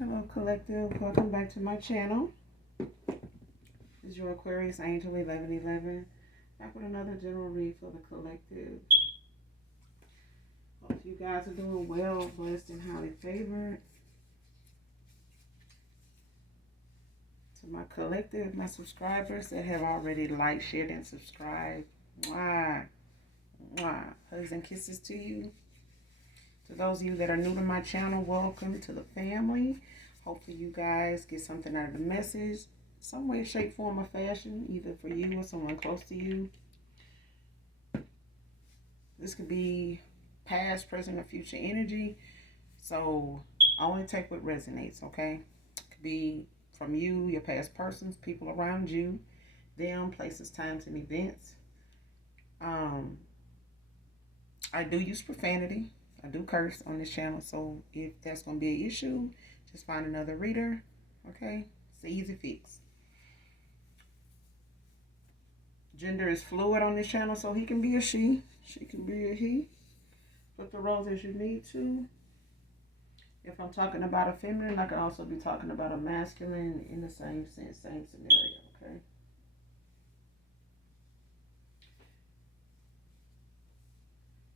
Hello collective, welcome back to my channel. This is your Aquarius Angel 1111, back with another general read for the collective. Hope you guys are doing well, blessed and highly favored. To my collective, my subscribers that have already liked, shared, and subscribed, mwah, mwah, hugs and kisses to you. To those of you that are new to my channel, welcome to the family. Hopefully you guys get something out of the message, some way, shape, form, or fashion, either for you or someone close to you. This could be past, present, or future energy. So only take what resonates, okay? It could be from you, your past persons, people around you, them, places, times, and events. I do use profanity. I do curse on this channel, so if that's going to be an issue, just find another reader, okay? It's an easy fix. Gender is fluid on this channel, so he can be a she. She can be a he. Flip the roles as you need to. If I'm talking about a feminine, I can also be talking about a masculine in the same sense, same scenario, okay?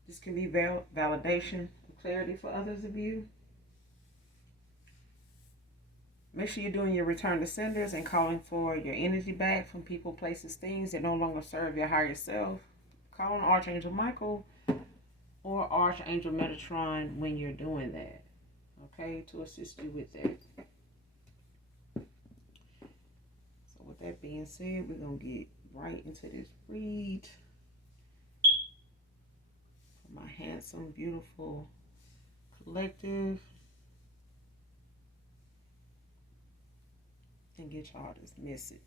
This can be validation and clarity for others of you. Make sure you're doing your return to senders and calling for your energy back from people, places, things that no longer serve your higher self. Call on Archangel Michael or Archangel Metatron when you're doing that, okay, to assist you with that. So with that being said, we're going to get right into this read. For my handsome, beautiful collective. And get y'all this message.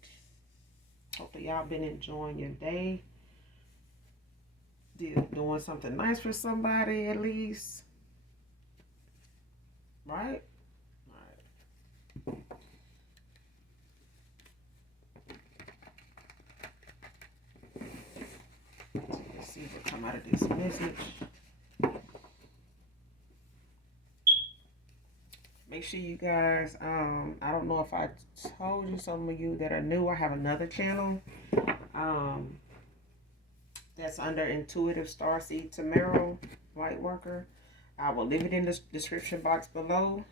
Hopefully y'all been enjoying your day. Doing something nice for somebody at least. Right? Alright. Let's see what come out of this message. Make sure you guys, I don't know if I told you, some of you that are new, I have another channel that's under Intuitive Starseed Tamaro, Lightworker. I will leave it in the description box below.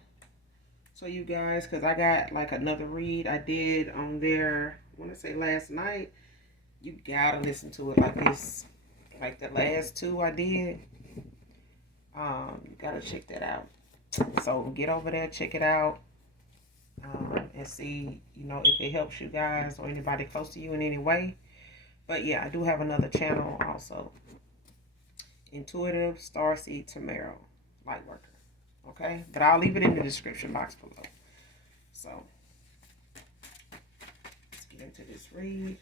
So you guys, because I got like another read I did on there, I want to say last night. You gotta listen to it like this, like the last two I did. You gotta check that out. So get over there, check it out, and see, you know, if it helps you guys or anybody close to you in any way. But yeah, I do have another channel also. Intuitive Starseed Tamaro, Lightworker. Okay? But I'll leave it in the description box below. So, let's get into this read.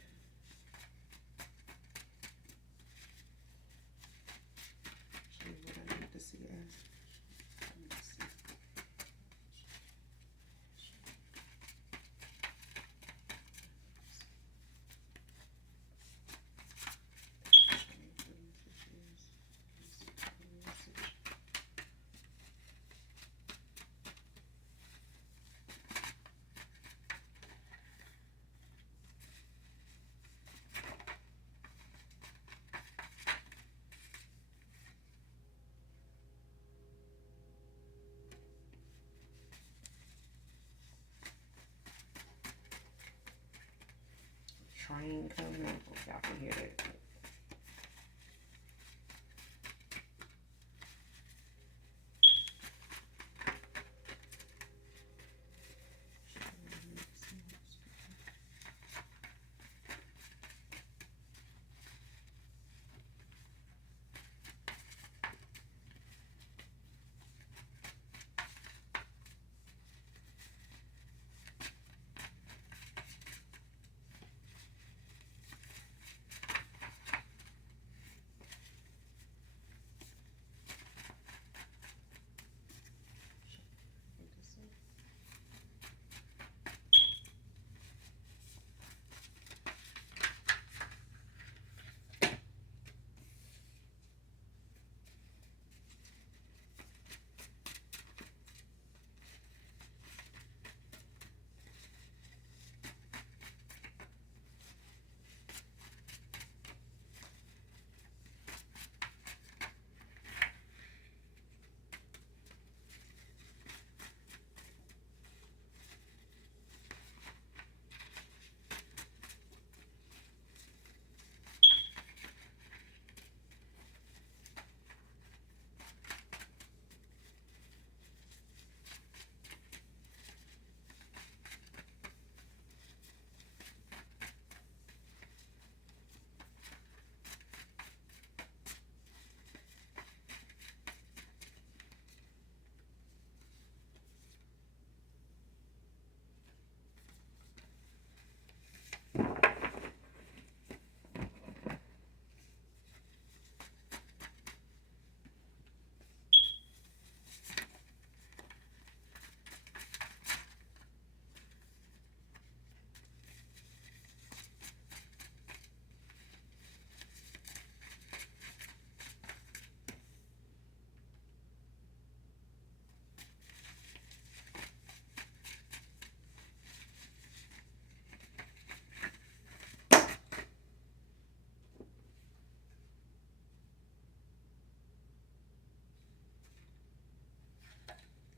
Show you what I need to see as. Train coming up. Hope y'all can hear that.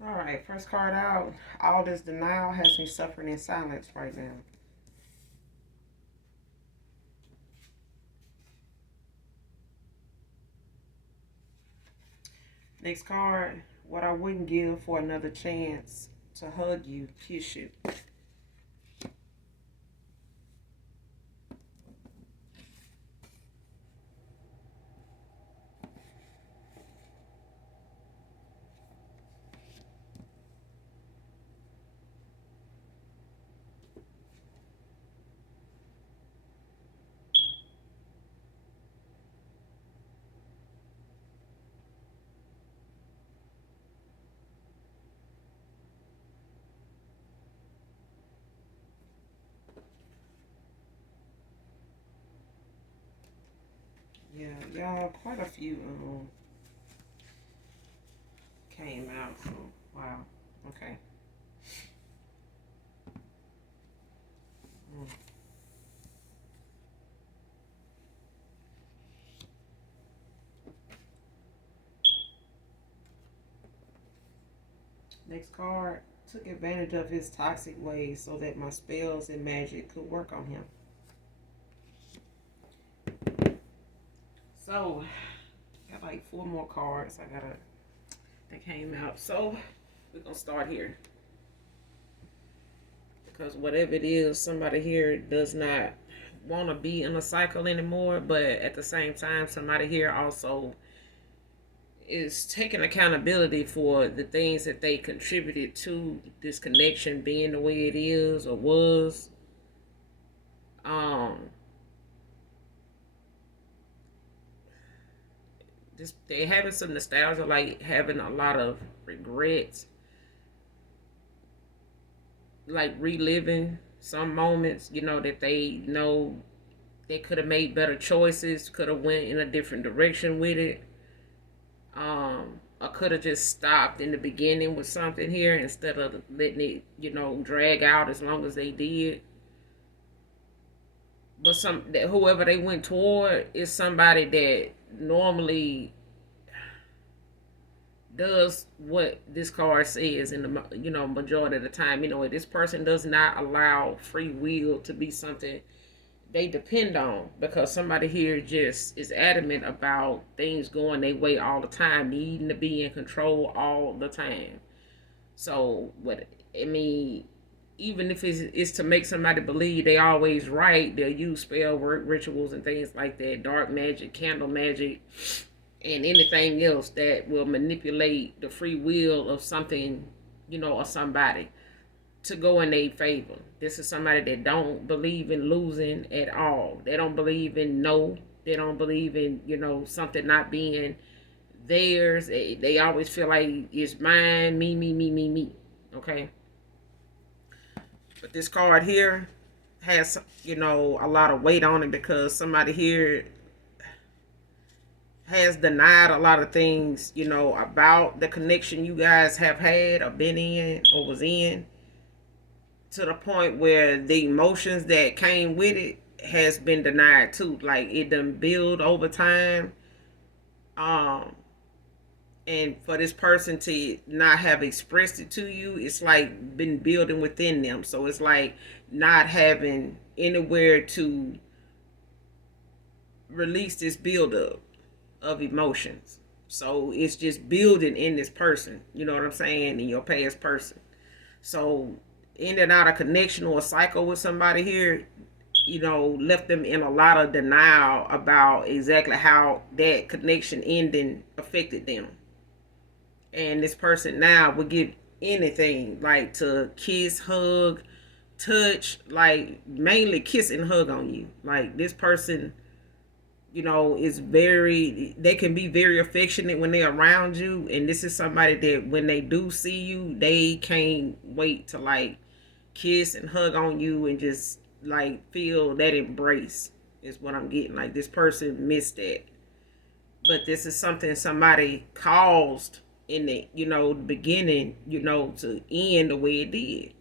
All right, first card out. All this denial has me suffering in silence right now. Next card. What I wouldn't give for another chance to hug you, kiss you. Yeah, y'all, quite a few came out. So wow. Okay. Mm. Next card. Took advantage of his toxic ways so that my spells and magic could work on him. So, got like 4 more cards that came out. So, we're going to start here. Because whatever it is, somebody here does not want to be in a cycle anymore. But at the same time, somebody here also is taking accountability for the things that they contributed to this connection being the way it is or was. Just they having some nostalgia, like having a lot of regrets, like reliving some moments, that they know they could have made better choices, could have went in a different direction with it. I could have just stopped in the beginning with something here instead of letting it, drag out as long as they did. But whoever they went toward is somebody that normally does what this card says in the majority of the time. This person does not allow free will to be something they depend on, because somebody here just is adamant about things going their way all the time, needing to be in control all the time. So what I mean, even if it's to make somebody believe they always right, they'll use spell work, rituals, and things like that, dark magic, candle magic, and anything else that will manipulate the free will of something, or somebody to go in their favor. This is somebody that don't believe in losing at all. They don't believe in no. They don't believe in, something not being theirs. They always feel like it's mine, me, me, me, me, me. Okay? But this card here has, a lot of weight on it, because somebody here has denied a lot of things, about the connection you guys have had or been in or was in, to the point where the emotions that came with it has been denied too. Like, it done build over time. And for this person to not have expressed it to you, it's like been building within them. So it's like not having anywhere to release this buildup of emotions. So it's just building in this person, you know what I'm saying, in your past person. So in and out of connection or a cycle with somebody here, left them in a lot of denial about exactly how that connection ending affected them. And this person now would give anything, like to kiss, hug, touch, like mainly kiss and hug on you. Like, this person, they can be very affectionate when they're around you. And this is somebody that when they do see you, they can't wait to like kiss and hug on you and just like feel that embrace, is what I'm getting. Like, this person missed that. But this is something somebody caused in the, the beginning, to end the way it did.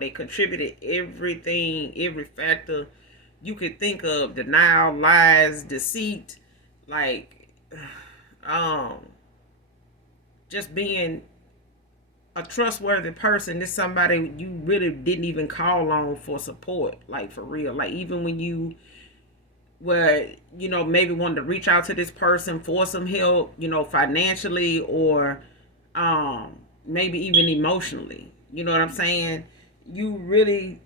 They contributed everything, every factor you could think of: denial, lies, deceit, like, just being a trustworthy person is somebody you really didn't even call on for support, like for real. Like even when you were, maybe wanted to reach out to this person for some help, financially or maybe even emotionally. You know what I'm saying? You really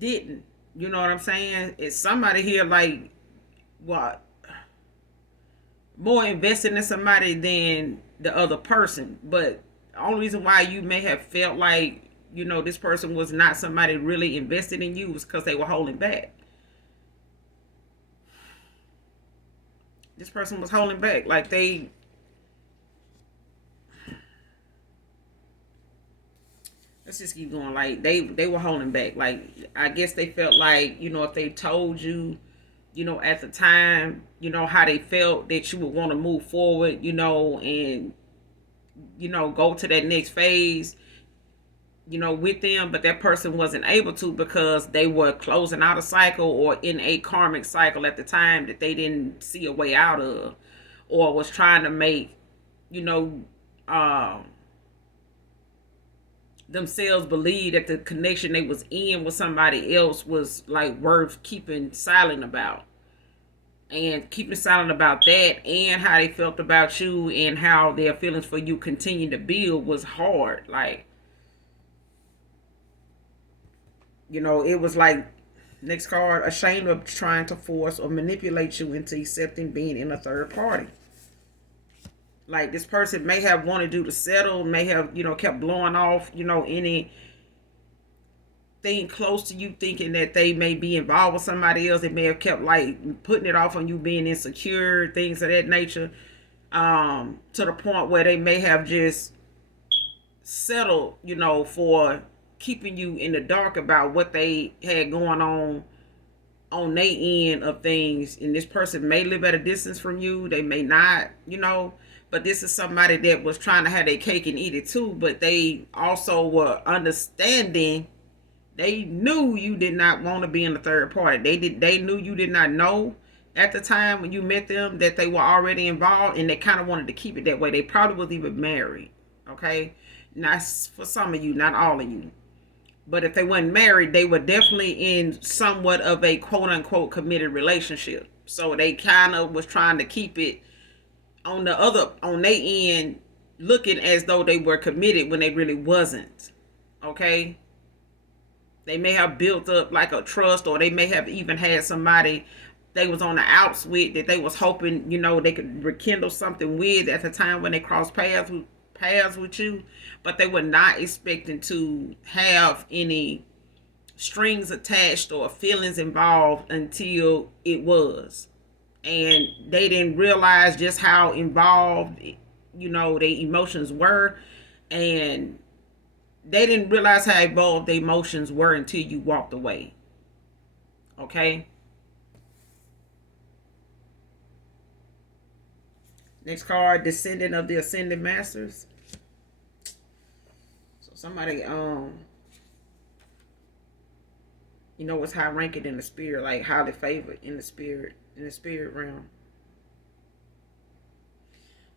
didn't. You know what I'm saying? It's somebody here like what more invested in somebody than the other person. But the only reason why you may have felt like, this person was not somebody really invested in you was because they were holding back. This person was holding back. Like let's just keep going. Like they were holding back. Like I guess they felt like, if they told you, at the time, how they felt that you would want to move forward, and go to that next phase, with them, but that person wasn't able to because they were closing out a cycle or in a karmic cycle at the time that they didn't see a way out of, or was trying to make, um, themselves believe that the connection they was in with somebody else was like worth keeping silent about. And keeping silent about that and how they felt about you and how their feelings for you continue to build was hard. Like, it was like, next card, ashamed of trying to force or manipulate you into accepting being in a third party. Like this person may have wanted you to settle, may have, kept blowing off, any thing close to you, thinking that they may be involved with somebody else. They may have kept like putting it off on you being insecure, things of that nature, to the point where they may have just settled, for keeping you in the dark about what they had going on their end of things. And this person may live at a distance from you, they may not, but this is somebody that was trying to have their cake and eat it too. But they also were understanding. They knew you did not want to be in the third party. They knew you did not know at the time when you met them that they were already involved, and they kind of wanted to keep it that way. They probably was even married. Okay, not for some of you, not all of you. But if they weren't married, they were definitely in somewhat of a quote unquote committed relationship. So they kind of was trying to keep it on their end, looking as though they were committed when they really wasn't. Okay. They may have built up like a trust, or they may have even had somebody they was on the outs with that they was hoping, they could rekindle something with at the time when they crossed paths with you. But they were not expecting to have any strings attached or feelings involved until it was. And they didn't realize just how involved, their emotions were. And they didn't realize how involved their emotions were until you walked away. Okay? Next card, Descendant of the Ascended Masters. So somebody, was high ranking in the spirit, like highly favored in the spirit realm.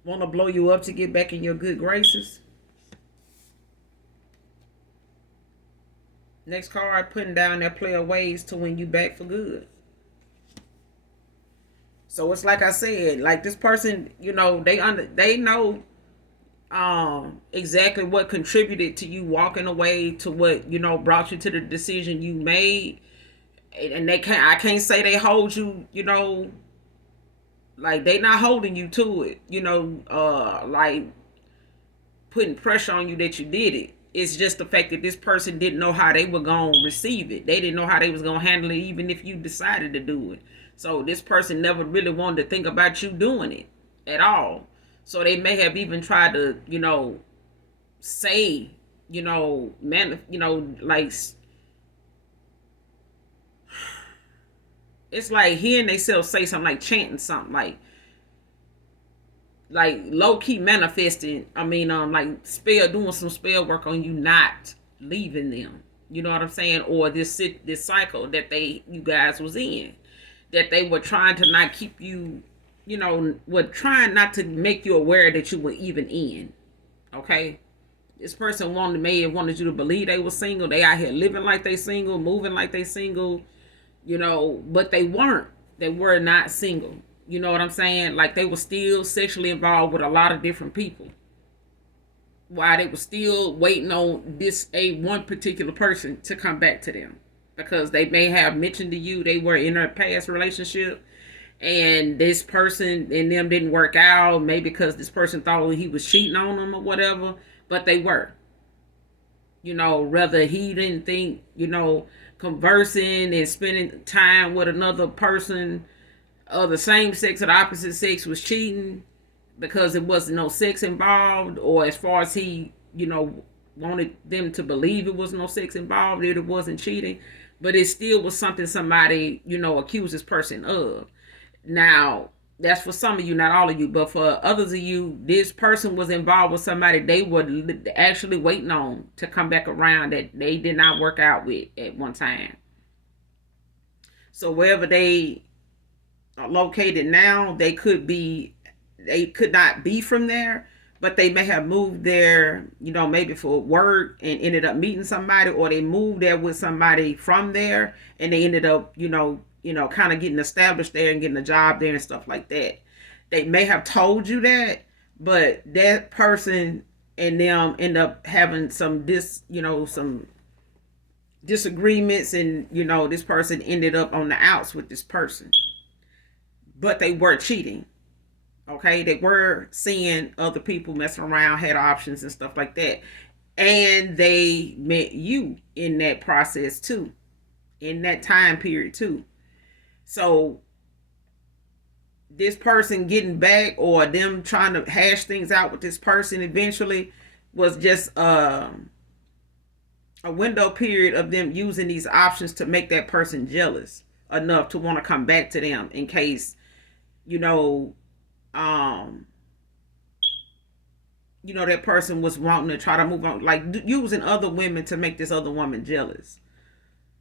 Want to blow you up to get back in your good graces. Next card, putting down their player ways to win you back for good. So it's like I said, like this person, they know exactly what contributed to you walking away, to what, brought you to the decision you made. And I can't say they hold you, like they not holding you to it, like putting pressure on you that you did it. It's just the fact that this person didn't know how they were going to receive it. They didn't know how they was going to handle it, even if you decided to do it. So this person never really wanted to think about you doing it at all. So they may have even tried to, say, like, it's like hearing themselves say something, like chanting something, like low key manifesting. I mean, like doing some spell work on you not leaving them. You know what I'm saying? Or this cycle that you guys was in, that they were trying to not keep you, were trying not to make you aware that you were even in. Okay, This person may have wanted you to believe they were single. They out here living like they single, moving like they single, but they weren't. They were not single. You know what I'm saying? Like they were still sexually involved with a lot of different people. While they were still waiting on one particular person to come back to them. Because they may have mentioned to you they were in a past relationship and this person and them didn't work out, maybe because this person thought he was cheating on them or whatever, but they were. Rather he didn't think, conversing and spending time with another person of the same sex or the opposite sex was cheating because there wasn't no sex involved, or as far as he, wanted them to believe it was no sex involved, that it wasn't cheating, but it still was something somebody, accused this person of. Now, that's for some of you, not all of you, but for others of you, this person was involved with somebody they were actually waiting on to come back around that they did not work out with at one time. So wherever they are located now, they could not be from there, but they may have moved there, maybe for work and ended up meeting somebody, or they moved there with somebody from there and they ended up, kind of getting established there and getting a job there and stuff like that. They may have told you that, but that person and them end up having some some disagreements, and this person ended up on the outs with this person. But they were cheating. Okay, they were seeing other people messing around, had options and stuff like that. And they met you in that process too, in that time period too. So this person getting back, or them trying to hash things out with this person eventually, was just a window period of them using these options to make that person jealous enough to want to come back to them in case, that person was wanting to try to move on, like using other women to make this other woman jealous.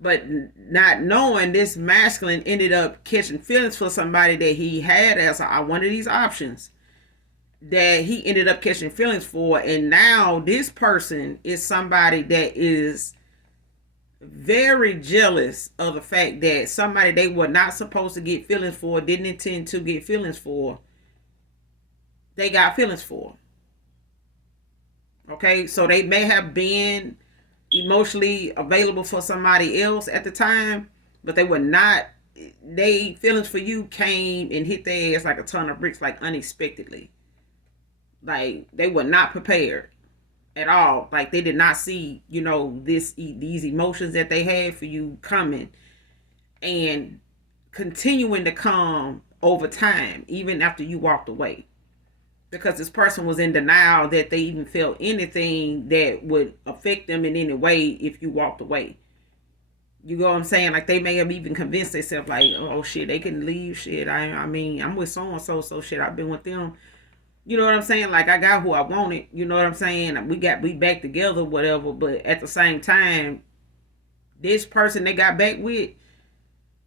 But not knowing this masculine ended up catching feelings for somebody that he had as one of these options that he ended up catching feelings for. And now this person is somebody that is very jealous of the fact that somebody they were not supposed to get feelings for, didn't intend to get feelings for, they got feelings for. Okay, so they may have been emotionally available for somebody else at the time, but they were not. They feelings for you came and hit their ass like a ton of bricks, like unexpectedly. Like they were not prepared at all. Like they did not see, these emotions that they had for you coming and continuing to come over time, even after you walked away. Because this person was in denial that they even felt anything that would affect them in any way if you walked away. You know what I'm saying? Like they may have even convinced themselves like, oh shit, they can leave shit. I mean, I'm with so-and-so, so shit, I've been with them. You know what I'm saying? Like I got who I wanted. You know what I'm saying? We back together, whatever. But at the same time, this person they got back with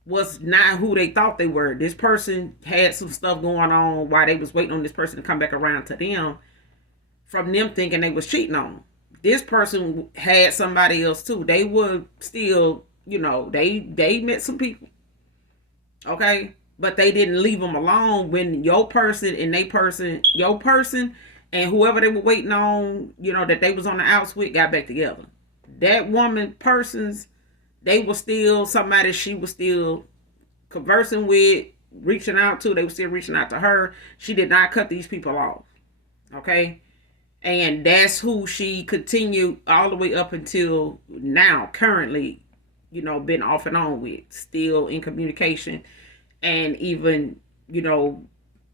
was not who they thought they were. This person had some stuff going on while they was waiting on this person to come back around to them, from them thinking they was cheating on them. This person had somebody else too. They were still, they met some people. Okay? But they didn't leave them alone when your person and your person and whoever they were waiting on, that they was on the outs with, got back together. That woman persons, they were still somebody she was still conversing with, reaching out to. They were still reaching out to her. She did not cut these people off. Okay? And that's who she continued all the way up until now, currently, been off and on with, still in communication and even,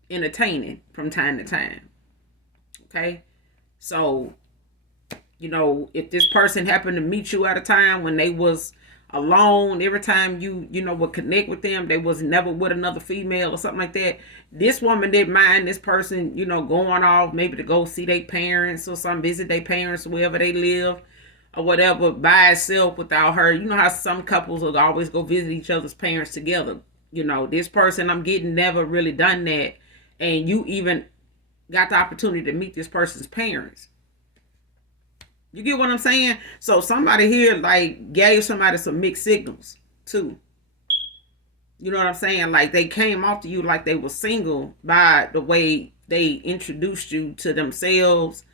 entertaining from time to time. Okay? So, if this person happened to meet you at a time when they was alone, every time you would connect with them, they was never with another female or something like that, this woman didn't mind this person, going off maybe to go see their parents or something, visit their parents wherever they live or whatever by itself without her. You know how some couples will always go visit each other's parents together. This person I'm getting never really done that, and you even got the opportunity to meet this person's parents. You get what I'm saying? So somebody here like gave somebody some mixed signals too. You know what I'm saying? Like they came off to you like they were single by the way they introduced you to themselves,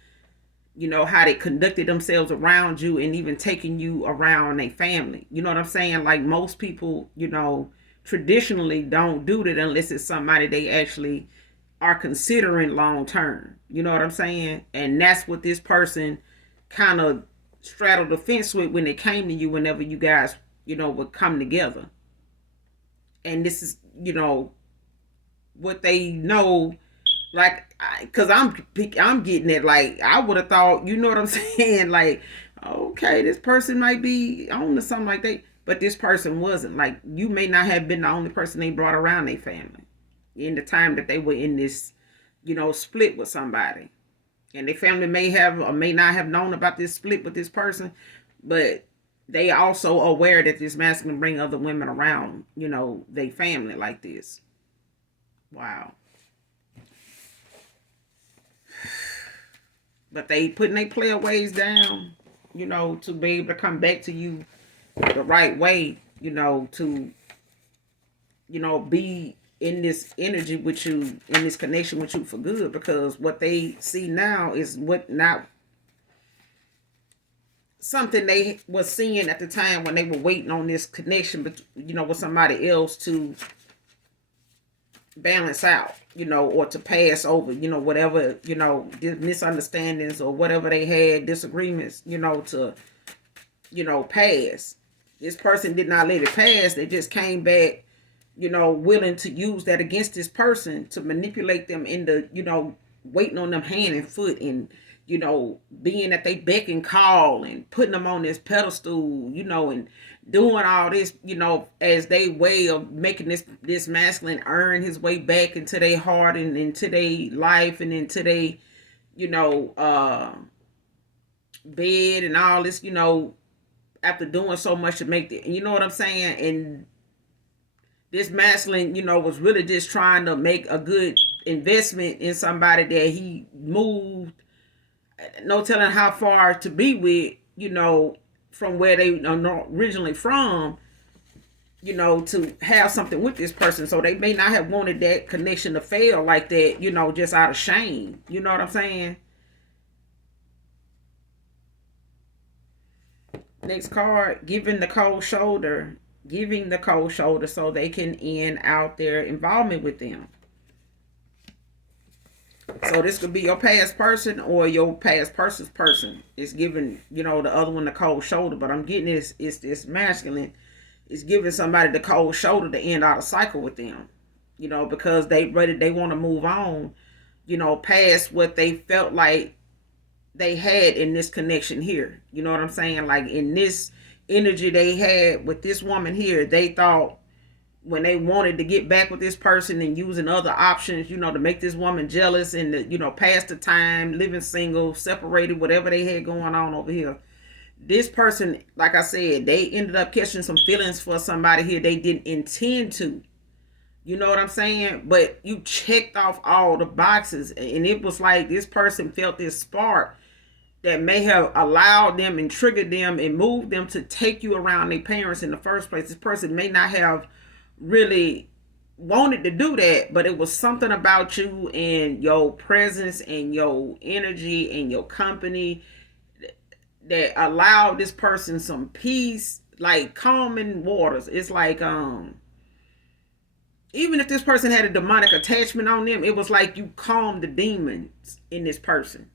you know, how they conducted themselves around you and even taking you around a family. You know what I'm saying? Like most people, you know, traditionally don't do that unless it's somebody they actually are considering long term. You know what I'm saying? And that's what this person kind of straddled the fence with when they came to you whenever you guys, you know, would come together. And this is, you know, what they know, like, because I'm getting it. Like, I would have thought, you know what I'm saying? Like, okay, this person might be on to something like that, but this person wasn't. Like, you may not have been the only person they brought around their family in the time that they were in this, you know, split with somebody. And their family may have or may not have known about this split with this person, but they also aware that this masculine bring other women around, you know, their family like this. Wow. But they putting their player ways down, you know, to be able to come back to you the right way, you know, to, you know, be in this energy with you, in this connection with you for good, because what they see now is what not something they was seeing at the time when they were waiting on this connection, but you know, with somebody else to balance out, you know, or to pass over, you know, whatever, you know, misunderstandings or whatever they had, disagreements, you know, to, you know, pass. This person did not let it pass. They just came back, you know, willing to use that against this person to manipulate them into, you know, waiting on them hand and foot and, you know, being that they beck and call and putting them on this pedestal, you know, and doing all this, you know, as they way of making this masculine earn his way back into their heart and into their life and into their, you know, bed and all this, you know, after doing so much to make the, you know what I'm saying? And this masculine, you know, was really just trying to make a good investment in somebody that he moved, no telling how far to be with, you know, from where they are originally from, you know, to have something with this person. So they may not have wanted that connection to fail like that, you know, just out of shame. You know what I'm saying? Next card, giving the cold shoulder. Giving the cold shoulder so they can end out their involvement with them. So this could be your past person or your past person's person. It's giving, you know, the other one the cold shoulder. But I'm getting this masculine. It's giving somebody the cold shoulder to end out a cycle with them. You know, because they want to move on, you know, past what they felt like they had in this connection here. You know what I'm saying? Like in this energy they had with this woman here, they thought when they wanted to get back with this person and using other options, you know, to make this woman jealous and to, you know, pass the time, living single, separated, whatever they had going on over here. This person, like I said, they ended up catching some feelings for somebody here they didn't intend to. You know what I'm saying? But you checked off all the boxes and it was like this person felt this spark that may have allowed them and triggered them and moved them to take you around their parents in the first place. This person may not have really wanted to do that, but it was something about you and your presence and your energy and your company that allowed this person some peace, like calming waters. It's like even if this person had a demonic attachment on them, it was like you calmed the demons in this person.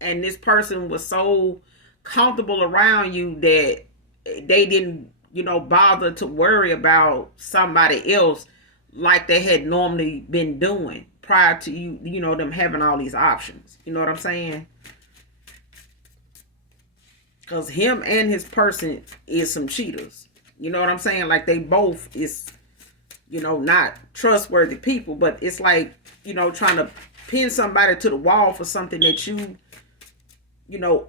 And this person was so comfortable around you that they didn't, you know, bother to worry about somebody else like they had normally been doing prior to you, you know, them having all these options. You know what I'm saying? Because him and his person is some cheaters. You know what I'm saying? Like they both is, you know, not trustworthy people, but it's like, you know, trying to pin somebody to the wall for something that you know,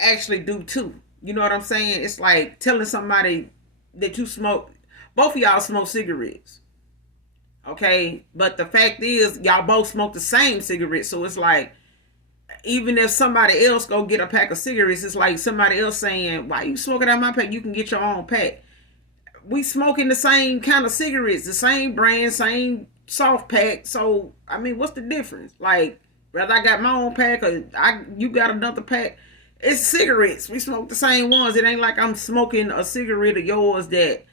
actually do too. You know what I'm saying? It's like telling somebody that you smoke, both of y'all smoke cigarettes. Okay? But the fact is, y'all both smoke the same cigarette. So it's like, even if somebody else go get a pack of cigarettes, it's like somebody else saying, why you smoking out my pack? You can get your own pack. We smoking the same kind of cigarettes, the same brand, same soft pack. So, I mean, what's the difference? Like, whether I got my own pack or you got another pack, it's cigarettes. We smoke the same ones. It ain't like I'm smoking a cigarette of yours that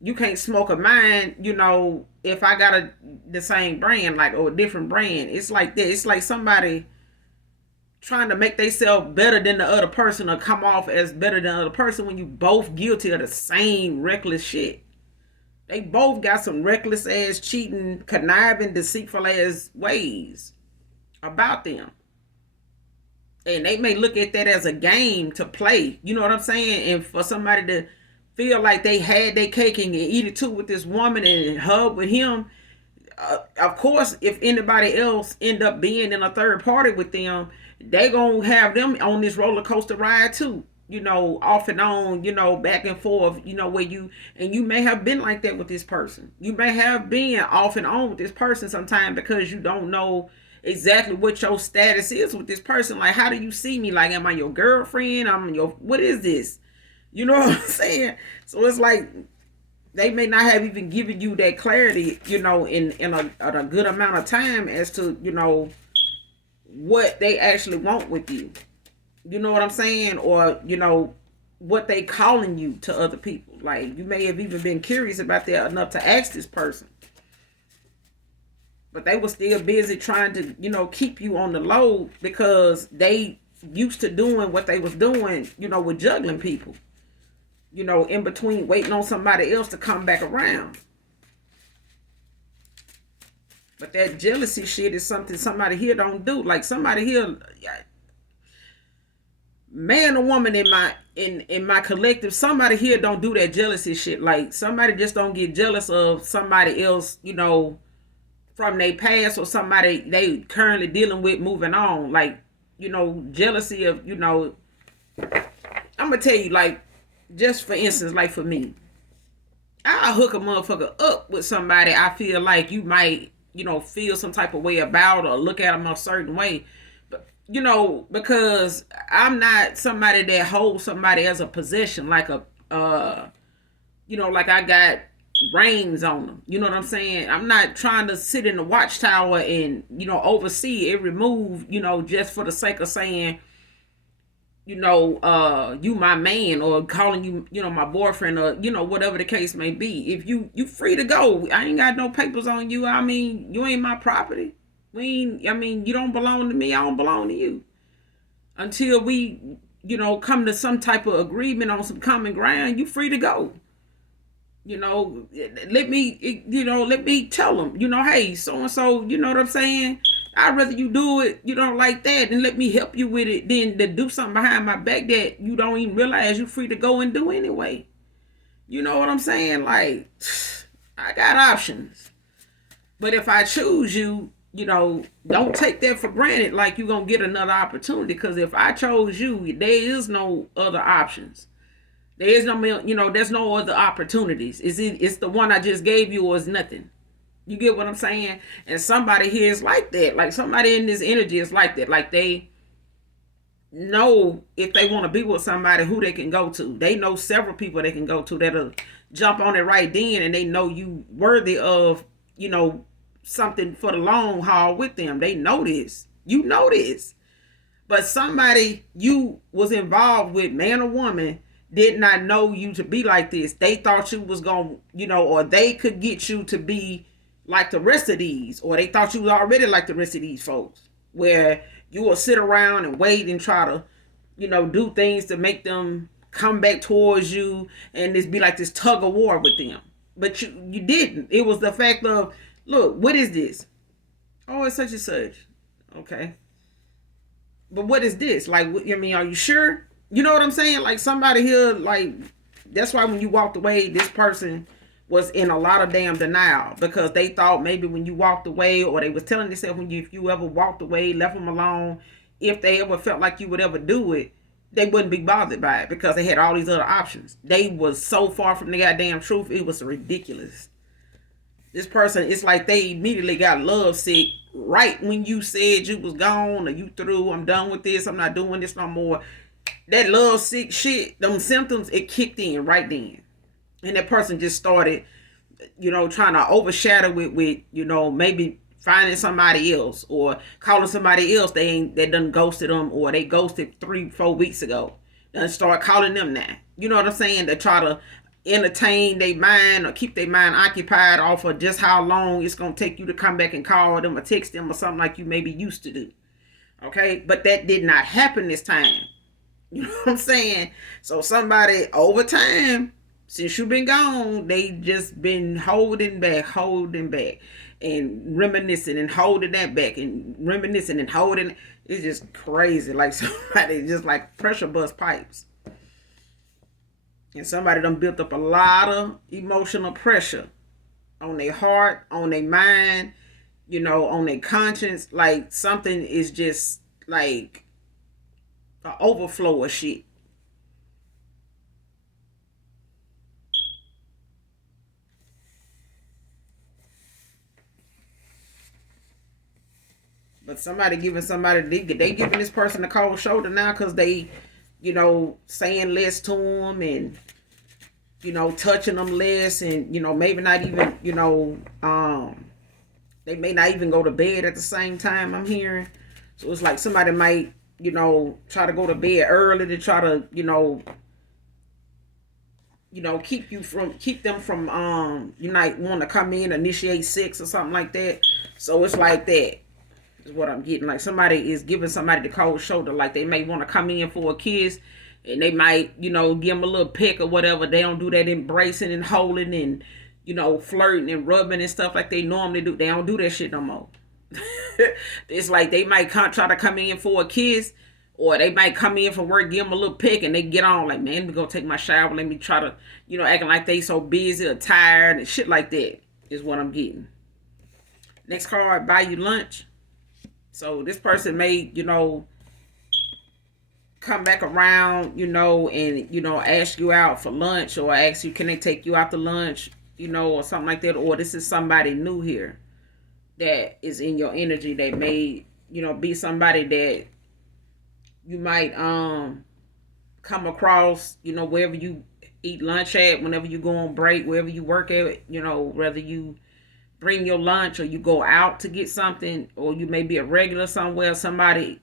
you can't smoke of mine, if I got the same brand, like, or a different brand. It's like that. It's like somebody trying to make themselves better than the other person or come off as better than the other person when you both guilty of the same reckless shit. They both got some reckless ass, cheating, conniving, deceitful ass ways about them. And they may look at that as a game to play. You know what I'm saying? And for somebody to feel like they had their cake and eat it too with this woman and hug with him, of course, if anybody else end up being in a third party with them, they gonna have them on this roller coaster ride too. Off and on, back and forth, where you may have been like that with this person. You may have been off and on with this person sometime because you don't know exactly what your status is with this person. Like, how do you see me? Like, am I your girlfriend? What is this? You know what I'm saying? So it's like they may not have even given you that clarity, in a good amount of time as to, what they actually want with you. You know what I'm saying? Or, what they calling you to other people. Like, you may have even been curious about that enough to ask this person. But they were still busy trying to, keep you on the low because they used to doing what they was doing, with juggling people. In between waiting on somebody else to come back around. But that jealousy shit is something somebody here don't do. Like, somebody here, man or woman in my collective, somebody here don't do that jealousy shit. Like, somebody just don't get jealous of somebody else, from their past or somebody they currently dealing with moving on. Like, jealousy of, I'm gonna tell you, like, just for instance, like for me, I'll hook a motherfucker up with somebody I feel like you might, feel some type of way about or look at them a certain way. But, because I'm not somebody that holds somebody as a possession, like like I got reins on them. You know what I'm saying? I'm not trying to sit in the watchtower and, oversee every move, just for the sake of saying, you my man, or calling you, my boyfriend, or, whatever the case may be. If you free to go, I ain't got no papers on you. I mean, you ain't my property. You don't belong to me. I don't belong to you. Until we, come to some type of agreement on some common ground, you free to go. Let me tell them, hey, so-and-so, you know what I'm saying? I'd rather you do it, like that, and let me help you with it than to do something behind my back that you don't even realize you're free to go and do anyway. You know what I'm saying? Like, I got options. But if I choose you, don't take that for granted like you're going to get another opportunity. Because if I chose you, there is no other options. There is no, there's no other opportunities. It's the one I just gave you, or it's nothing. You get what I'm saying? And somebody here is like that. Like, somebody in this energy is like that. Like, they know if they want to be with somebody who they can go to. They know several people they can go to that'll jump on it right then, and they know you worthy of, something for the long haul with them. They know this. You know this. But somebody you was involved with, man or woman, did not know you to be like this. They thought you was going to, or they could get you to be like the rest of these, or they thought you was already like the rest of these folks, where you will sit around and wait and try to, do things to make them come back towards you, and this be like this tug of war with them. But you didn't. It was the fact of, look, what is this? Oh, it's such and such. Okay. But what is this? Like, are you sure? You know what I'm saying? Like, somebody here, like, that's why when you walked away, this person was in a lot of damn denial, because they thought maybe when you walked away, or they was telling themselves if you ever walked away, left them alone, if they ever felt like you would ever do it, they wouldn't be bothered by it because they had all these other options. They was so far from the goddamn truth, it was ridiculous. This person, it's like they immediately got love sick right when you said you was gone or you through. I'm done with this. I'm not doing this no more. That love sick shit, them symptoms, it kicked in right then. And that person just started, trying to overshadow it with, maybe finding somebody else or calling somebody else they done ghosted them, or they ghosted 3-4 weeks ago. Then start calling them now. You know what I'm saying? To try to entertain their mind or keep their mind occupied off of just how long it's gonna take you to come back and call them or text them or something like you maybe used to do. Okay, but that did not happen this time. You know what I'm saying? So somebody over time, since you've been gone, they just been holding back, and reminiscing and holding that back, and reminiscing and holding. It's just crazy. Like somebody just like pressure bust pipes. And somebody done built up a lot of emotional pressure on their heart, on their mind, on their conscience. Like something is just like an overflow of shit. But they giving this person a cold shoulder now because they, saying less to them, and touching them less, and maybe not even, they may not even go to bed at the same time. I'm hearing, so it's like somebody might, try to go to bed early to try to, keep them from, you might want to come in, initiate sex or something like that. So it's like that is what I'm getting. Like somebody is giving somebody the cold shoulder. Like they may want to come in for a kiss, and they might, give them a little peck or whatever. They don't do that embracing and holding and, flirting and rubbing and stuff like they normally do. They don't do that shit no more. It's like they might try to come in for a kiss, or they might come in from work, give them a little peck, and they get on like, man, let me go take my shower. Let me try to, acting like they so busy or tired and shit like that is what I'm getting. Next card, buy you lunch. So this person may, come back around, and, ask you out for lunch, or ask you, can they take you out to lunch, or something like that. Or this is somebody new here that is in your energy that may, be somebody that you might come across, wherever you eat lunch at, whenever you go on break, wherever you work at, whether you bring your lunch or you go out to get something, or you may be a regular somewhere, somebody,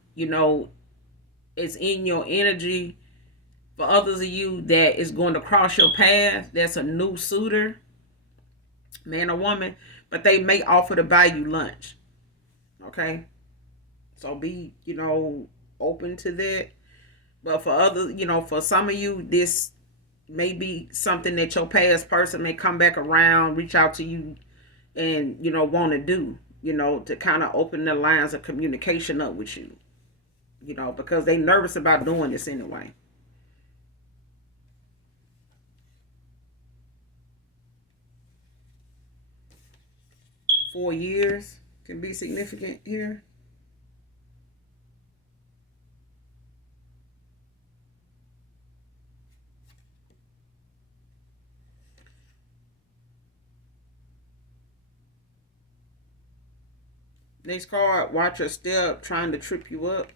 is in your energy. For others of you that is going to cross your path, that's a new suitor, man or woman, but they may offer to buy you lunch. Okay? So be, open to that. But for others, for some of you, this may be something that your past person may come back around, reach out to you, and, want to do, to kind of open the lines of communication up with you, because they nervous about doing this anyway. 4 years can be significant here. Next card, watch your step, trying to trip you up.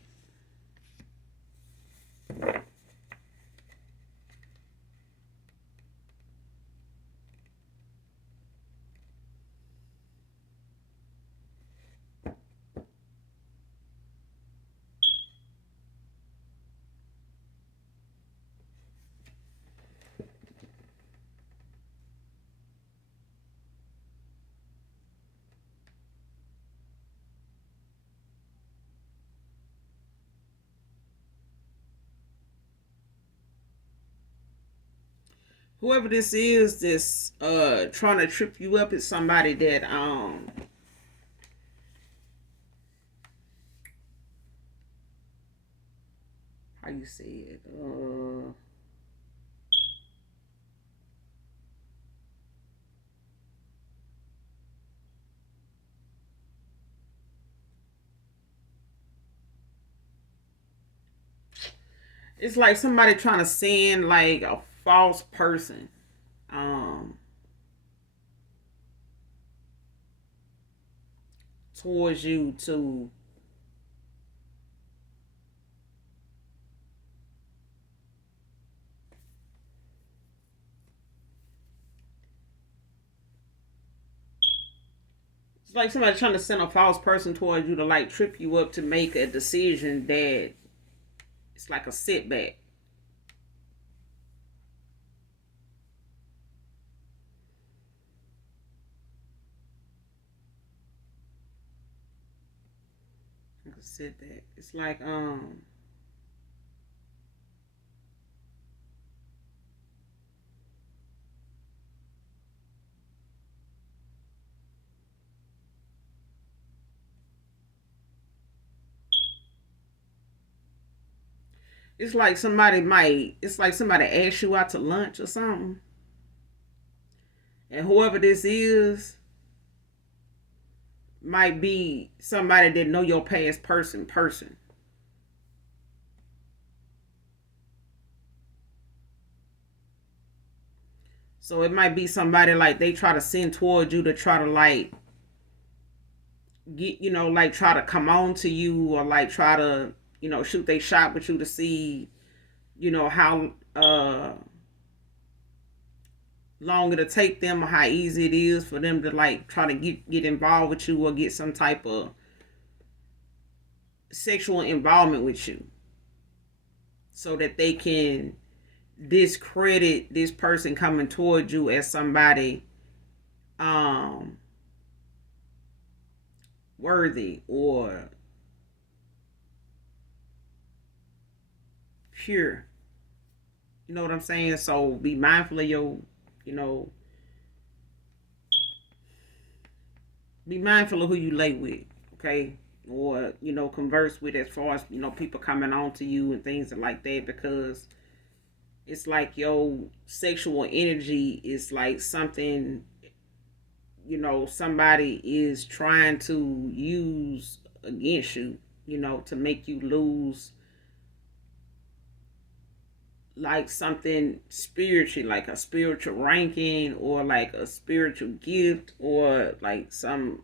Whoever this is that's trying to trip you up is somebody that how you say it? It's like somebody trying to send like a false person. Um towards you to it's like somebody trying to send a false person towards you to like trip you up to make a decision that it's like a setback. Like a setback. It's like it's like somebody asks you out to lunch or something. And whoever this is might be somebody that know your past person. So it might be somebody like they try to send towards you to try to like get like try to come on to you or like try to shoot they shot with you to see how long it'll take them or how easy it is for them to like try to get involved with you or get some type of sexual involvement with you so that they can discredit this person coming towards you as somebody worthy or pure. You know what I'm saying? So be mindful of your, you know, be mindful of who you lay with, okay? Or, converse with as far as, people coming on to you and things like that because it's like your sexual energy is like something, somebody is trying to use against you, to make you lose like something spiritually, like a spiritual ranking or like a spiritual gift or like some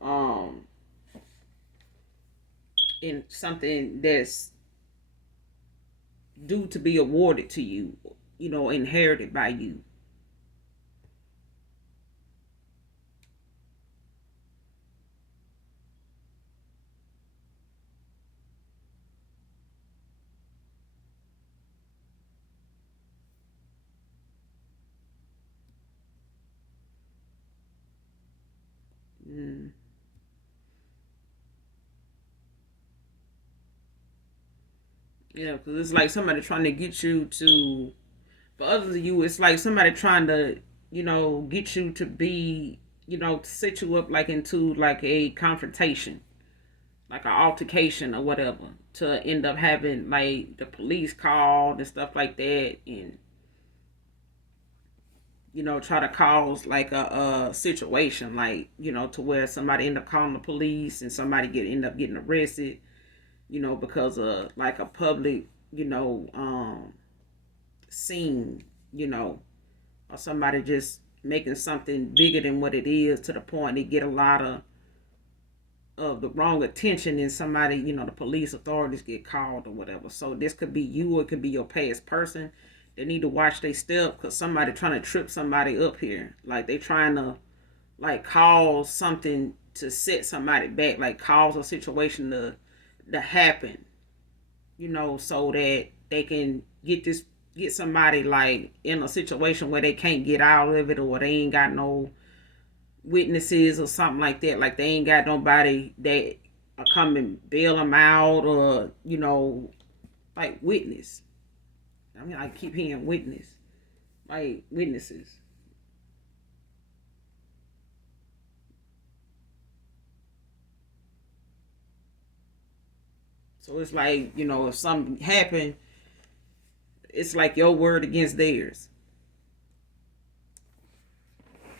in something that's due to be awarded to you, inherited by you. Mm. Yeah, because it's like somebody trying to get you to, for others of you, it's like somebody trying to, get you to be, to set you up like into like a confrontation, like an altercation or whatever, to end up having like the police called and stuff like that, and try to cause like a situation like to where somebody end up calling the police and somebody end up getting arrested, because of like a public scene, or somebody just making something bigger than what it is to the point they get a lot of the wrong attention and somebody, the police authorities get called or whatever. So this could be you or it could be your past person. They need to watch their step because somebody trying to trip somebody up here. Like they trying to like cause something to set somebody back, like cause a situation to happen, so that they can get somebody like in a situation where they can't get out of it or they ain't got no witnesses or something like that. Like they ain't got nobody that are come and bail them out or like witness. I mean, I keep hearing witness, like witnesses. So it's like if something happened, it's like your word against theirs.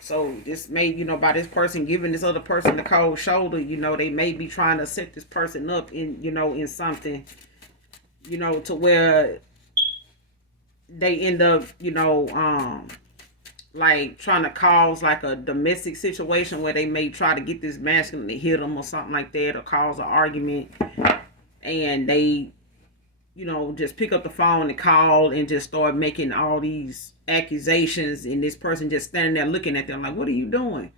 So this may, by this person giving this other person the cold shoulder, they may be trying to set this person up in something, to where they end up, like trying to cause like a domestic situation where they may try to get this masculine to hit them or something like that, or cause an argument, and they, just pick up the phone and call and just start making all these accusations, and this person just standing there looking at them like, what are you doing?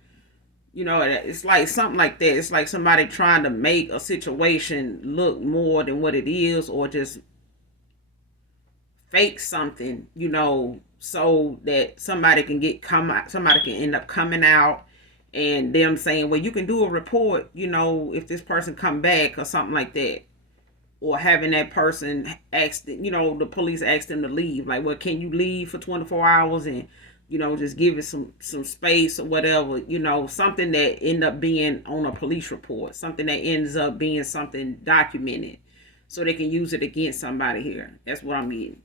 It's like something like that. It's like somebody trying to make a situation look more than what it is, or just fake something, so that somebody can end up coming out and them saying, well, you can do a report, if this person come back or something like that. Or having that person ask, the police ask them to leave. Like, well, can you leave for 24 hours and, just give it some space or whatever, something that end up being on a police report, something that ends up being something documented so they can use it against somebody here. That's what I'm getting.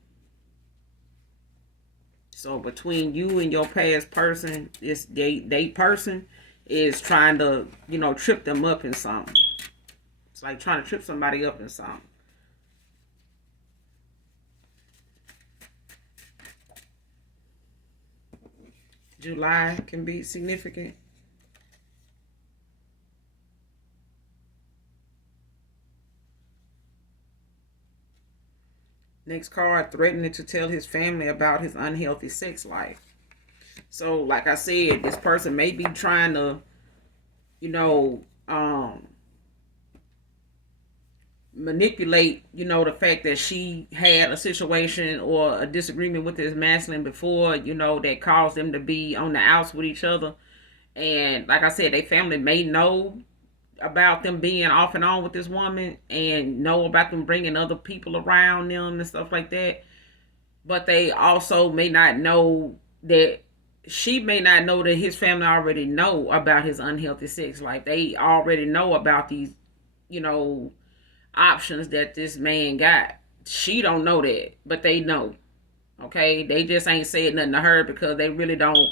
So between you and your past person, this they person is trying to, trip them up in something. It's like trying to trip somebody up in something. July can be significant. Next card, threatening to tell his family about his unhealthy sex life. So, like I said, this person may be trying to, manipulate, the fact that she had a situation or a disagreement with this masculine before, that caused them to be on the outs with each other. And like I said, their family may know about them being off and on with this woman and know about them bringing other people around them and stuff like that. But they also may not know that she may not know that his family already know about his unhealthy sex life. They already know about these, options that this man got. She don't know that, but they know. Okay, they just ain't said nothing to her because they really don't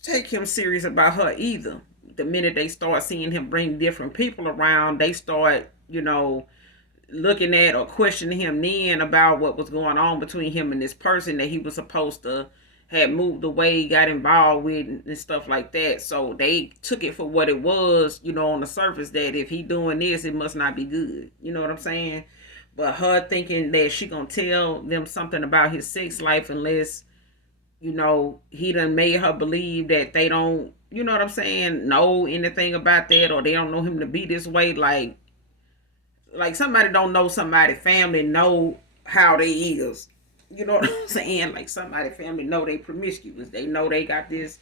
take him serious about her either. The minute they start seeing him bring different people around, they start, looking at or questioning him then about what was going on between him and this person that he was supposed to had moved away, got involved with and stuff like that. So they took it for what it was, on the surface, that if he doing this, it must not be good. You know what I'm saying? But her thinking that she gonna tell them something about his sex life unless, he done made her believe that they don't, you know what I'm saying, know anything about that, or they don't know him to be this way. Like somebody don't know somebody family know how they is. You know what I'm saying? Like somebody family know they promiscuous. They know they got this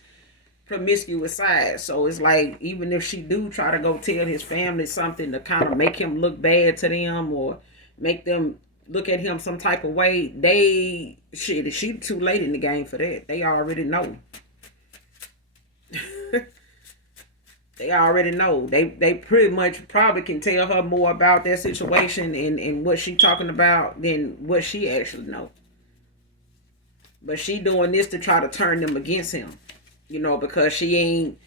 promiscuous side. So it's like, even if she do try to go tell his family something to kind of make him look bad to them or make them look at him some type of way, she too late in the game for that. They already know. They already know. They pretty much probably can tell her more about that situation and what she talking about than what she actually know. But she doing this to try to turn them against him, because she ain't,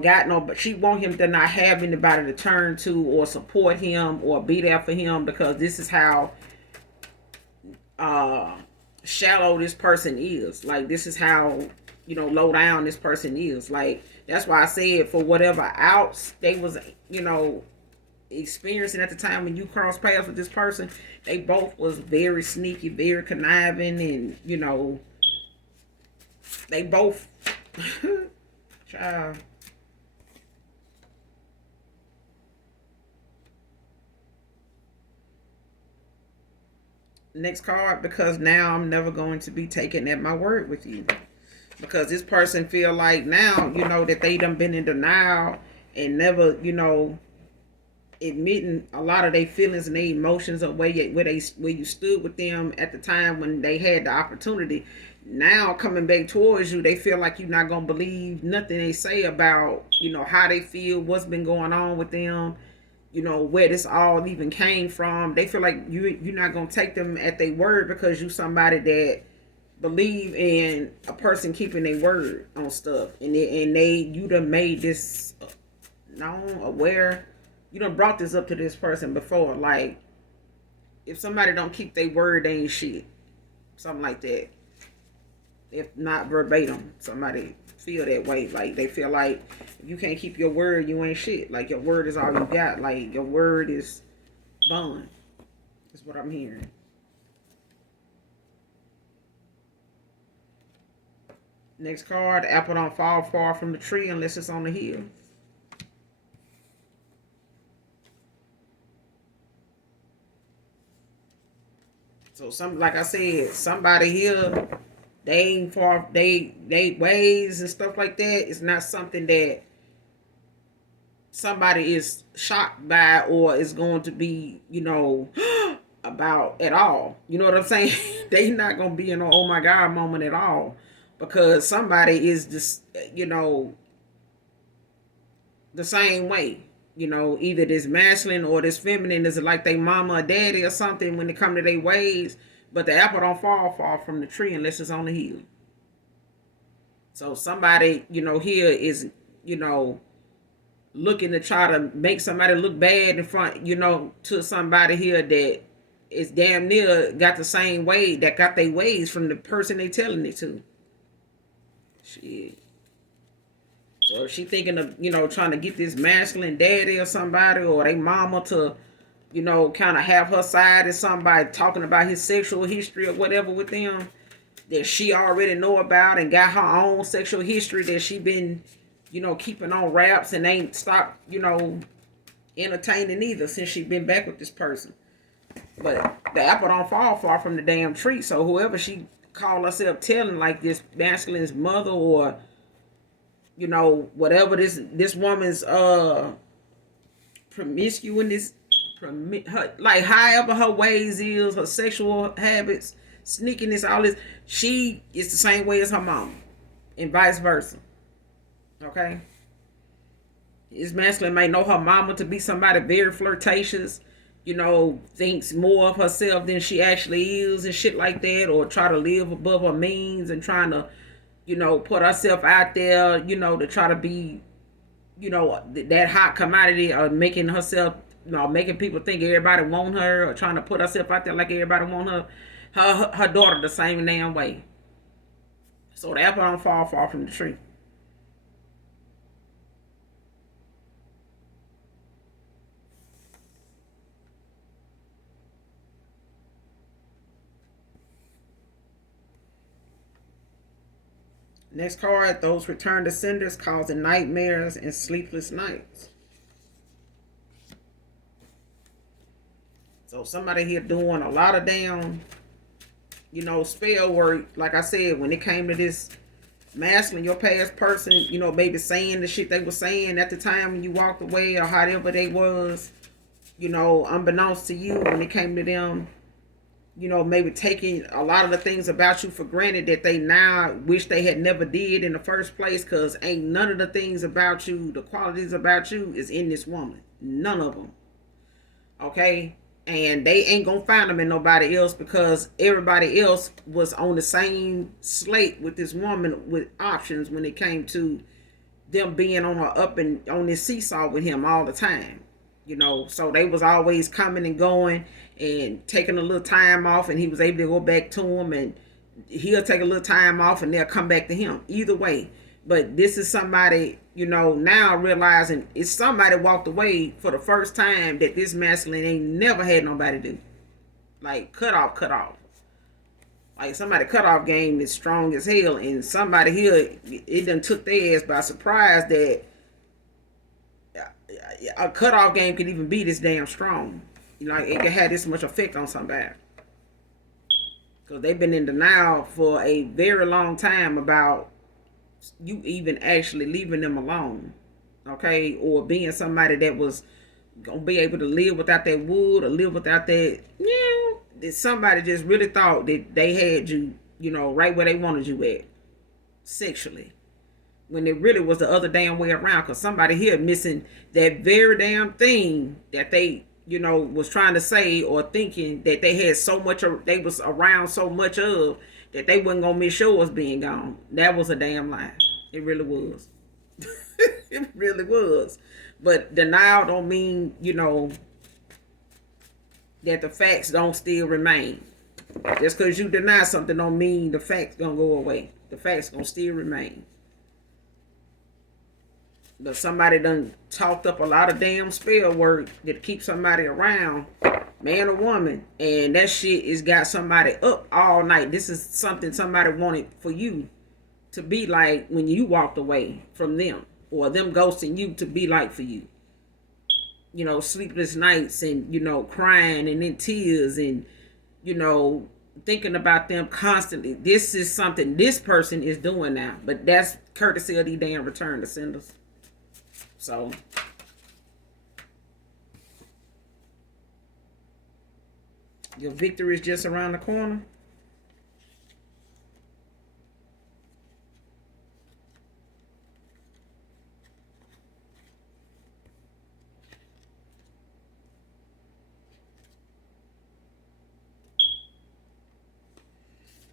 got no, but she want him to not have anybody to turn to or support him or be there for him, because this is how shallow this person is. Like, this is how, low down this person is. Like, that's why I said, for whatever outs they was, experiencing at the time when you cross paths with this person, they both was very sneaky, very conniving, and they both child. Next card, because now I'm never going to be taken at my word with you. Because this person feel like now, that they done been in denial and never, admitting a lot of their feelings and their emotions of where you stood with them at the time when they had the opportunity. Now coming back towards you, they feel like you're not gonna believe nothing they say about, how they feel, what's been going on with them, where this all even came from. They feel like you're not gonna take them at their word because you somebody that believe in a person keeping their word on stuff, and you done made this known, aware. You done brought this up to this person before. Like, if somebody don't keep their word, they ain't shit. Something like that. if not verbatim. Somebody feel that way. Like they feel like if you can't keep your word, you ain't shit. Like your word is all you got. Like your word is bond. That's what I'm hearing. Next card, the apple don't fall far from the tree unless it's on the hill. So some, like I said, somebody here, they ain't far, they ways and stuff like that. It's not something that somebody is shocked by or is going to be, about at all. You know what I'm saying? They not gonna be in an oh my god moment at all, because somebody is just, the same way. Either this masculine or this feminine is like they mama or daddy or something when it come to their ways. But the apple don't fall far from the tree unless it's on the hill. So somebody, here is, looking to try to make somebody look bad in front, to somebody here that is damn near got the same way, that got their ways from the person they telling it to. Shit. So if she thinking of, trying to get this masculine daddy or somebody or they mama to, kind of have her side as somebody talking about his sexual history or whatever with them that she already know about and got her own sexual history that she been, keeping on wraps and ain't stopped, entertaining either since she been back with this person. But the apple don't fall far from the damn tree. So whoever she call herself telling, like this masculine's mother or, whatever this woman's promiscuous, like however her ways is, her sexual habits, sneakiness, all this, she is the same way as her mom, and vice versa. Okay, this masculine may know her mama to be somebody very flirtatious, thinks more of herself than she actually is and shit like that, or try to live above her means and trying to, put herself out there, to try to be, that hot commodity, or making herself, making people think everybody want her, or trying to put herself out there like everybody want her. Her daughter the same damn way. So the apple don't fall far from the tree. Next card, those return to senders causing nightmares and sleepless nights. So somebody here doing a lot of damn, spell work. Like I said, when it came to this masculine, your past person, maybe saying the shit they were saying at the time when you walked away or however they was, unbeknownst to you when it came to them, maybe taking a lot of the things about you for granted that they now wish they had never did in the first place, because ain't none of the things about you, the qualities about you is in this woman. None of them. Okay? And they ain't gonna find them in nobody else, because everybody else was on the same slate with this woman with options when it came to them being on her up and on this seesaw with him all the time. So they was always coming and going and taking a little time off, and he was able to go back to him, and he'll take a little time off and they'll come back to him. Either way. But this is somebody, now realizing it's somebody walked away for the first time that this masculine ain't never had nobody do. Like cut off. Like somebody cutoff game is strong as hell, and somebody here, it done took their ass by surprise that a cutoff game could even be this damn strong. Like it can have this much effect on somebody. Because they've been in denial for a very long time about you even actually leaving them alone. Okay? Or being somebody that was going to be able to live without that wood or live without that. That somebody just really thought that they had you, right where they wanted you at. Sexually. When it really was the other damn way around. Because somebody here missing that very damn thing that they, was trying to say, or thinking that they had so much, they was around so much of, that they wasn't going to miss yours being gone. That was a damn lie. It really was. It really was. But denial don't mean, that the facts don't still remain. Just because you deny something don't mean the facts gonna go away. The facts gonna still remain. But somebody done talked up a lot of damn spell work that keep somebody around, man or woman, and that shit has got somebody up all night. This is something somebody wanted for you to be like when you walked away from them, or them ghosting you to be like for you. You know, sleepless nights and, you know, crying and in tears and, you know, thinking about them constantly. This is something this person is doing now. But that's courtesy of these damn return to senders. So your victory is just around the corner.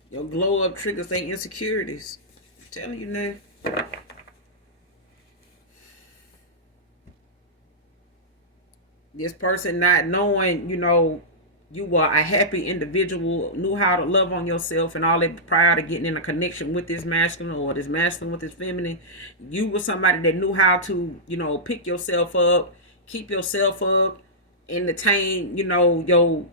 Your glow up triggers their insecurities. I'm telling you now. This person not knowing, you know, you were a happy individual, knew how to love on yourself and all that prior to getting in a connection with this masculine or this masculine with this feminine. You were somebody that knew how to, you know, pick yourself up, keep yourself up, entertain, you know, your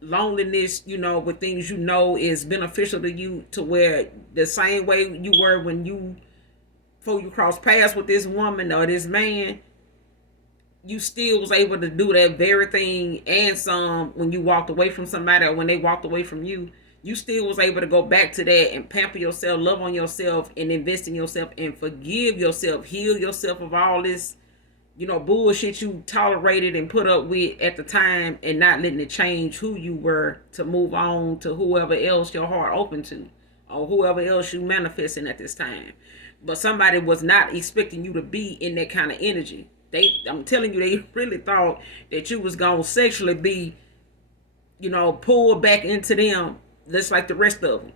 loneliness, you know, with things you know is beneficial to you, to where the same way you were when you, before you cross paths with this woman or this man, you still was able to do that very thing and some when you walked away from somebody, or when they walked away from you. You still was able to go back to that and pamper yourself, love on yourself, and invest in yourself and forgive yourself, heal yourself of all this, you know, bullshit you tolerated and put up with at the time, and not letting it change who you were to move on to whoever else your heart open to, or whoever else you manifesting at this time. But somebody was not expecting you to be in that kind of energy. I'm telling you, they really thought that you was gonna sexually be, you know, pulled back into them just like the rest of them.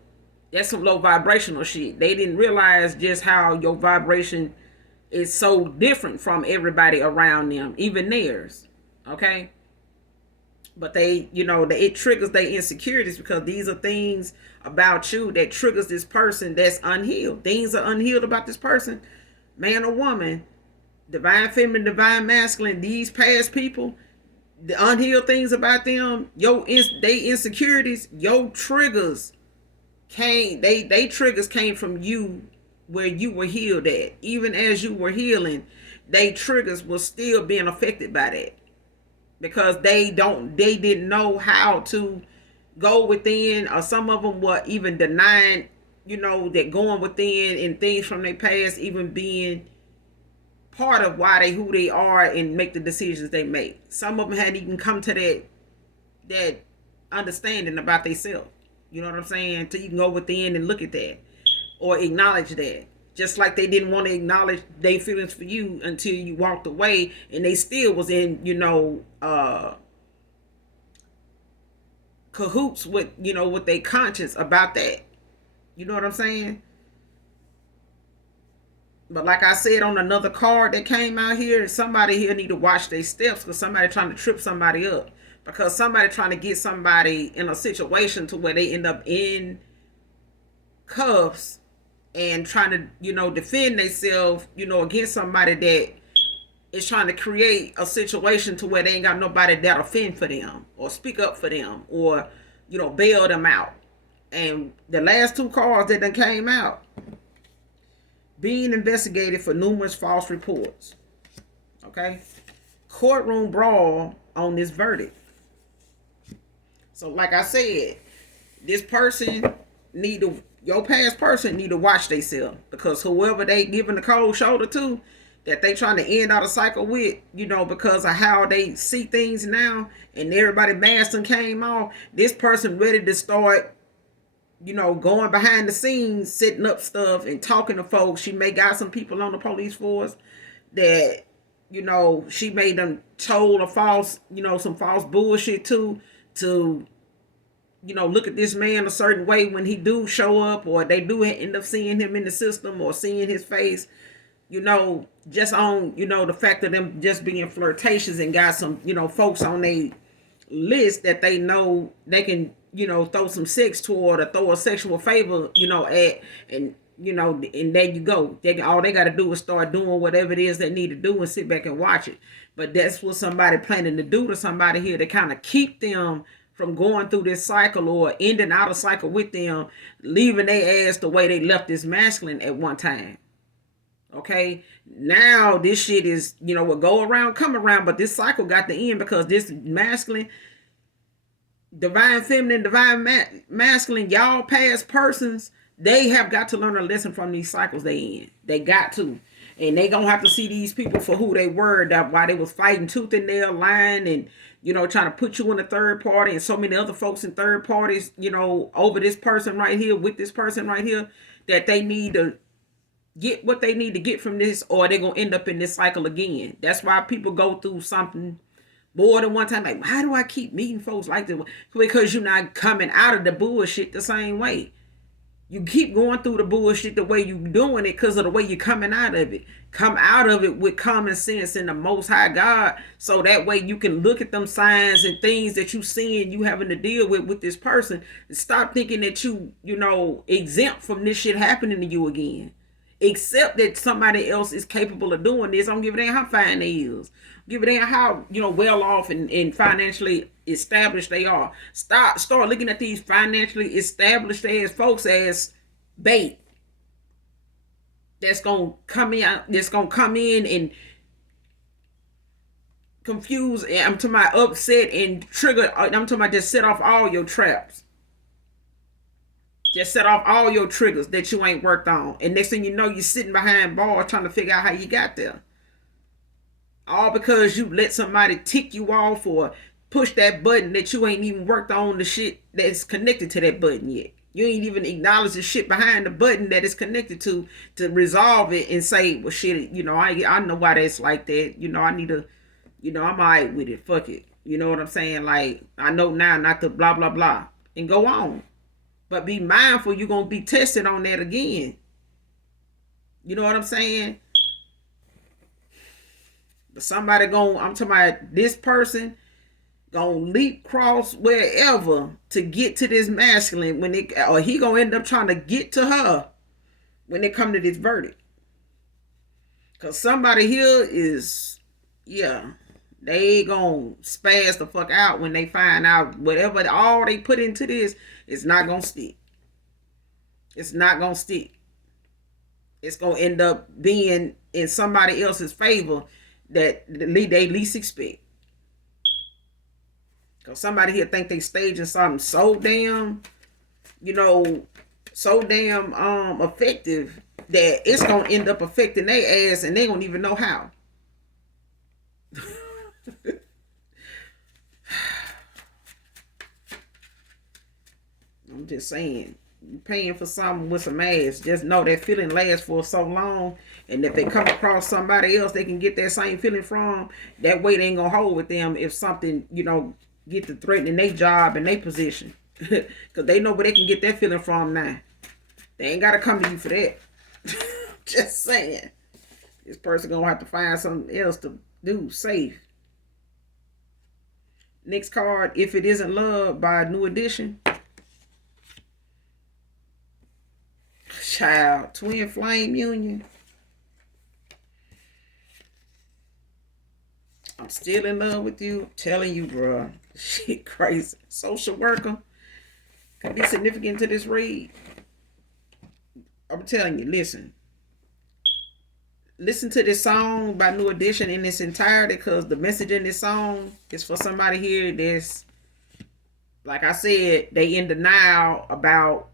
That's some low vibrational shit. They didn't realize just how your vibration is so different from everybody around them, even theirs. Okay? But they, you know, it triggers their insecurities, because these are things about you that triggers this person that's unhealed. Things are unhealed about this person, man or woman, divine feminine, divine masculine, these past people, the unhealed things about them, they insecurities, your triggers they triggers came from you, where you were healed at. Even as you were healing, they triggers was still being affected by that, because they didn't know how to go within, or some of them were even denying, you know, that going within and things from their past even being part of why who they are and make the decisions they make. Some of them hadn't even come to that understanding about themselves. You know what I'm saying? Till you can go within and look at that or acknowledge that. Just like they didn't want to acknowledge their feelings for you until you walked away, and they still was in, you know, cahoots with, you know, with their conscience about that. You know what I'm saying? But like I said on another card that came out here, somebody here need to watch their steps, because somebody trying to trip somebody up. Because somebody trying to get somebody in a situation to where they end up in cuffs and trying to, you know, defend themselves, you know, against somebody that is trying to create a situation to where they ain't got nobody that'll fend for them or speak up for them or, you know, bail them out. And the last two cards that done came out, being investigated for numerous false reports. Okay? Courtroom brawl on this verdict. So like I said, this person your past person need to watch themselves, because whoever they giving the cold shoulder to, that they trying to end out a cycle with, you know, because of how they see things now, and everybody mask done came off, this person ready to start, you know, going behind the scenes, setting up stuff and talking to folks. She may got some people on the police force that, you know, she made them told a false, you know, some false bullshit to, you know, look at this man a certain way when he do show up, or they do end up seeing him in the system or seeing his face, you know, just on, you know, the fact of them just being flirtatious, and got some, you know, folks on their list that they know they can throw some sex toward or throw a sexual favor, at, and and there you go. All they got to do is start doing whatever it is they need to do and sit back and watch it. But that's what somebody planning to do to somebody here to kind of keep them from going through this cycle or ending out a cycle with them, leaving their ass the way they left this masculine at one time. Okay, now this shit is, will go around, come around, but this cycle got to end because this masculine, divine feminine, divine masculine, y'all past persons, they have got to learn a lesson from these cycles they in. They got to. And they gonna have to see these people for who they were, that why they was fighting tooth and nail, lying, and trying to put you in a third party, and so many other folks in third parties, over this person right here, with this person right here, that they need to get what they need to get from this, or they're gonna end up in this cycle again. That's why people go through something more than one time. Like, why do I keep meeting folks like this? Because you're not coming out of the bullshit the same way. You keep going through the bullshit the way you're doing it because of the way you're coming out of it. Come out of it with common sense in the Most High God, so that way you can look at them signs and things that you seeing you having to deal with this person, and stop thinking that you exempt from this shit happening to you again. Except that somebody else is capable of doing this. I don't give a damn how fine they is. Give a damn how well off and financially established they are. Start looking at these financially established ass folks as bait. That's gonna come in and confuse. I'm talking about upset and trigger. I'm talking about just set off all your traps. Just set off all your triggers that you ain't worked on. And next thing you know, you're sitting behind bars trying to figure out how you got there. All because you let somebody tick you off or push that button that you ain't even worked on the shit that's connected to that button yet. You ain't even acknowledged the shit behind the button that it's connected to resolve it and say, well, shit, I know why that's like that. I need to, I'm all right with it. Fuck it. You know what I'm saying? Like, I know now not to blah, blah, blah. And go on. But be mindful, you're going to be tested on that again. You know what I'm saying? But somebody I'm talking about this person gonna leap cross wherever to get to this masculine or he gonna end up trying to get to her when they come to this verdict. Cause somebody here is, they gonna spaz the fuck out when they find out whatever all they put into this is not gonna stick. It's not gonna stick. It's gonna end up being in somebody else's favor that they least expect. Because somebody here think they staging something so damn, effective that it's gonna end up affecting their ass and they don't even know how. I'm just saying, you're paying for something with some ass. Just know that feeling lasts for so long, and if they come across somebody else they can get that same feeling from, that way they ain't gonna hold with them if something, get to threatening their job and their position. Because they know where they can get that feeling from now. They ain't gotta come to you for that. Just saying. This person gonna have to find something else to do safe. Next card, If It Isn't Love by New Edition. Child, twin flame union. I'm still in love with you. I'm telling you, bro. Shit crazy. Social worker. Could be significant to this read. I'm telling you, listen. Listen to this song by New Edition in its entirety, because the message in this song is for somebody here that's, like I said, they in denial about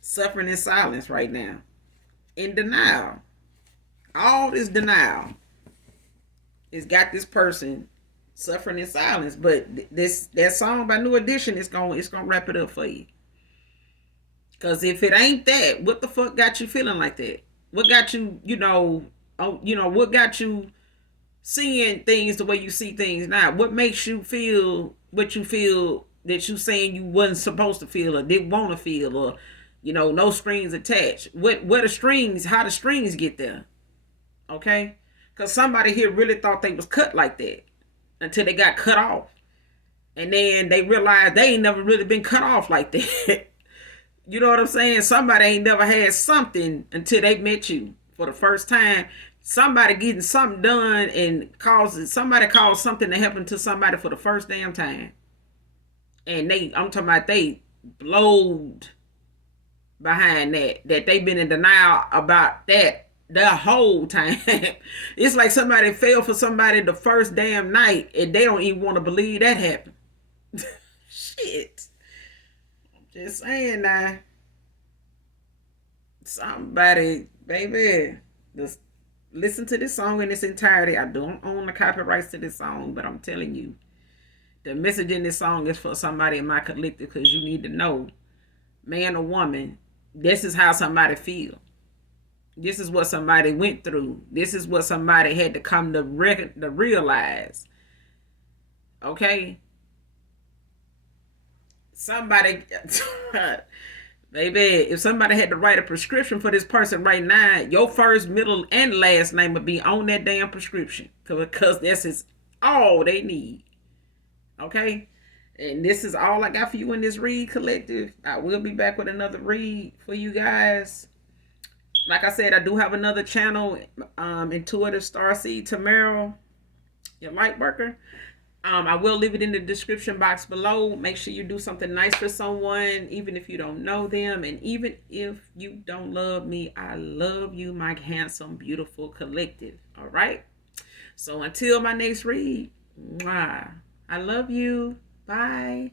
suffering in silence right now. In denial. All this denial has got this person suffering in silence. But that song by New Edition is gonna wrap it up for you. Cause if it ain't that, what the fuck got you feeling like that? What got you, what got you seeing things the way you see things now? What makes you feel what you feel that you saying you wasn't supposed to feel or didn't want to feel, or no strings attached? What the strings? How the strings get there? Okay, Because somebody here really thought they was cut like that until they got cut off. And then they realized they ain't never really been cut off like that. You know what I'm saying? Somebody ain't never had something until they met you for the first time. Somebody getting something done and somebody caused something to happen to somebody for the first damn time. And I'm talking about they blowed behind that they've been in denial about that the whole time. It's like somebody fell for somebody the first damn night and they don't even want to believe that happened. Shit. I'm just saying now. Somebody, baby, just listen to this song in its entirety. I don't own the copyrights to this song, but I'm telling you, the message in this song is for somebody in my collective, because you need to know, man or woman, this is how somebody feel. This is what somebody went through. This is what somebody had to come to realize. Okay? Somebody, baby, if somebody had to write a prescription for this person right now, your first, middle, and last name would be on that damn prescription. Because this is all they need. Okay? And this is all I got for you in this read, collective. I will be back with another read for you guys. Like I said, I do have another channel, Intuitive Starseed Tomorrow, your light worker. I will leave it in the description box below. Make sure you do something nice for someone, even if you don't know them. And even if you don't love me, I love you, my handsome, beautiful collective. All right? So until my next read, mwah, I love you. Bye.